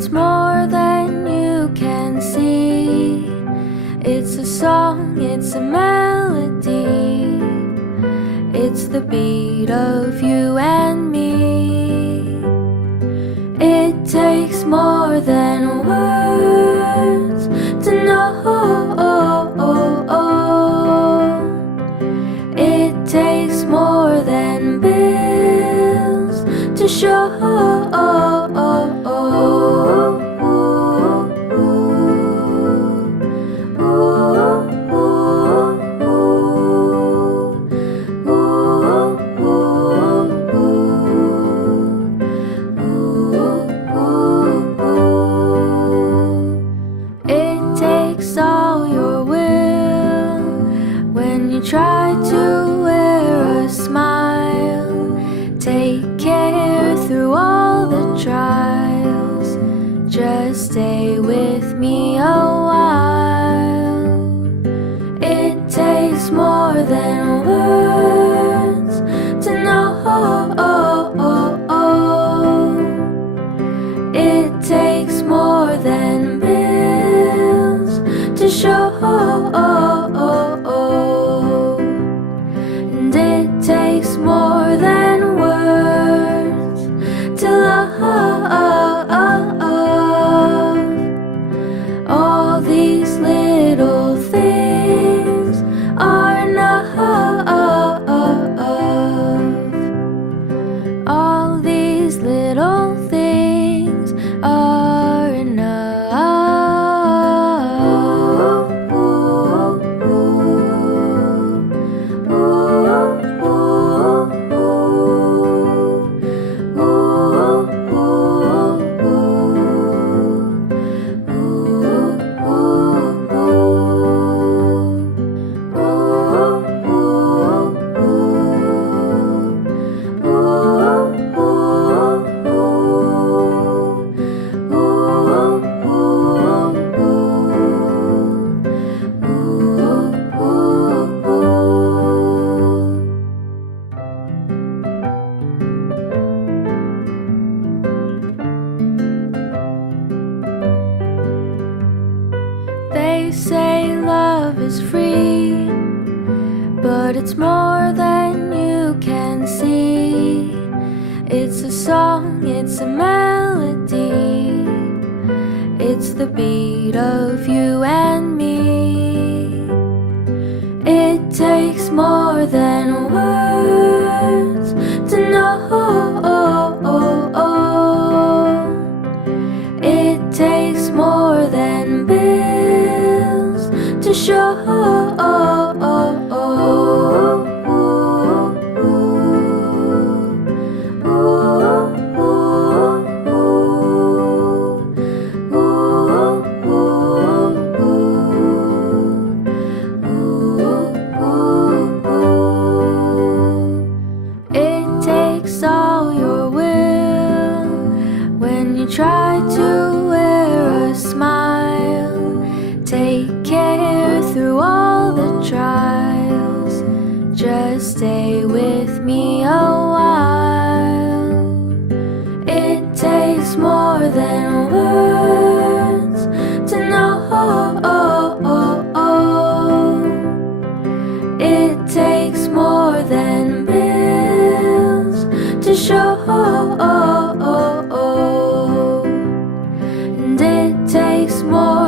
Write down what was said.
it's more than you can see. It's a song, it's a melody. It's the beat of you and me. It takes more than words to know. It takes more than bills to show. Try to wear a smile. Take care through all the trials. Just stay with me a while. It takes more than words to know. It takes more than bills to show. Takes more than words to love. All these little things are enough. All these little things are enough. They say love is free, but it's more than you can see. It's a song, it's a melody. It's the beat of you and me. It takes more than words to know. It takes more than bills to show. It takes all your will when you try to wear a smile. Take care through all the trials. Just stay with me a while. It takes more than words to know. It takes more than bills to show. And it takes more